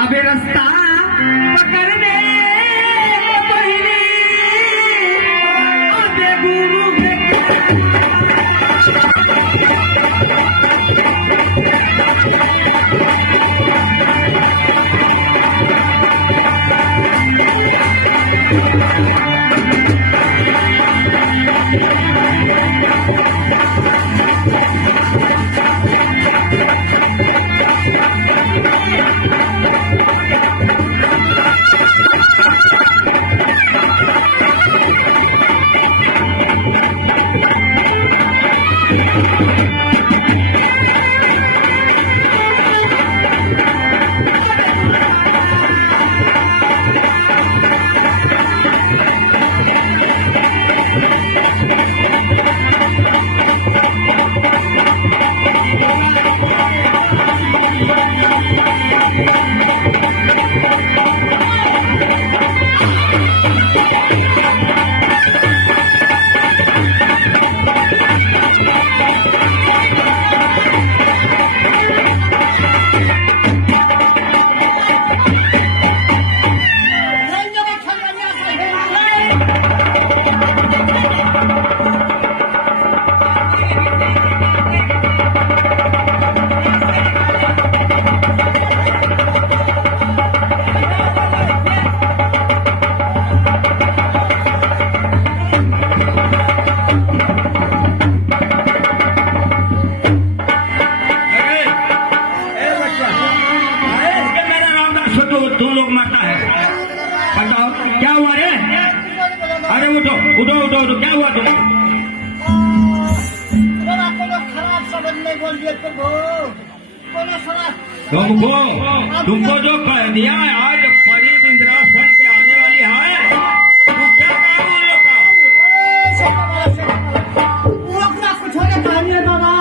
अबे रास्ता पकड़ने अबे गुरु तुम लोग मारता है। बताओ क्या हुआ रे? अरे उठो उठो उठो उठो, क्या हुआ तुमको जो कह दिया आज फरीद इंदिरा फोन पे आने वाली है, तो क्या काम उन लोग का? कुछ होने चाहिए बाबा,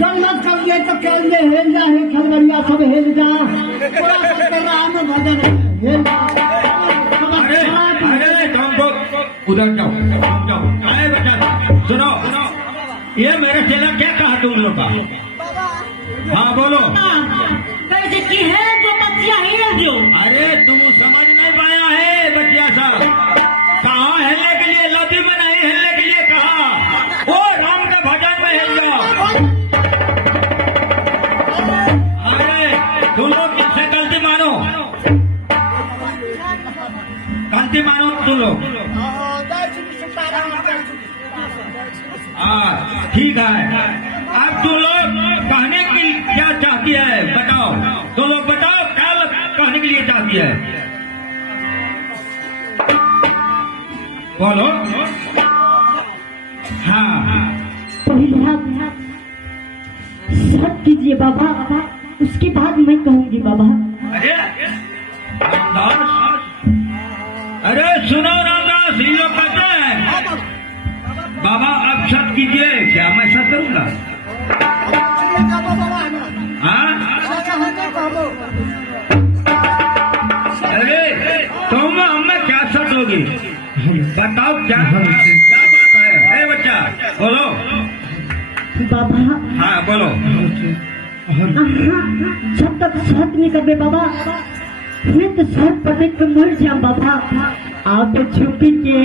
जन्नत कर लिए तो क्या लिए हेल जा है, खलबरिया सब हेल जा, भजन हेल जा। अरे तुमको उधर जाओ जाओ, आए बेटा सुनो, ये मेरे चेला क्या कहा तुम लोग का? हाँ बोलो। कैसे की है जो बच्चिया है जो? अरे तुम समझ नहीं पाया है बच्चिया साहब, कहाँ हिलने के लिए लौती में नहीं हिलने के लिए कहा, वो राम के भजन में हिल जाओ। अरे तुम लोग किससे गलती मानो, गलती मानो तुम लोग। ठीक है, अब तुम लोग कहने की क्या चाहती है बताओ, तुम लोग बताओ क्या कहने के लिए चाहती है, बोलो। हाँ पहले छत कीजिए बाबा, उसके बाद मैं कहूँगी बाबा। अरे रामदास, अरे सुनो रामदास, ये लोग कहते हैं बाबा अब छत कीजिए, क्या मैं छत करूंगा? हाँ? अरे तुम हमें क्या छत होगी? बताओ क्या क्या बात है? बच्चा बोलो। बाबा हाँ बोलो। जब तक छत नहीं कर दे बाबा, मैं तो छत पर देख कर मर जाऊं बाबा। आप छुपी के